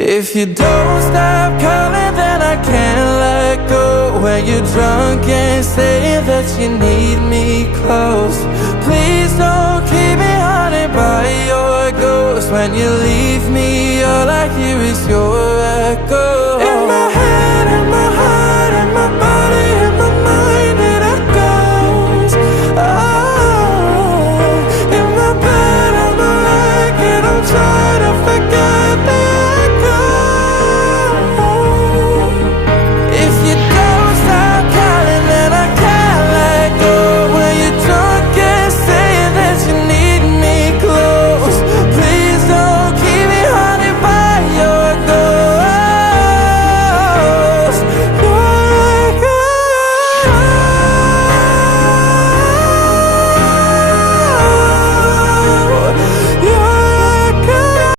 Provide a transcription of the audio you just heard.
If you don't stop calling, then I can't let go. When you're drunk and say that you need me close, please don't keep me haunted by your ghost. When you leave me, all I hear is your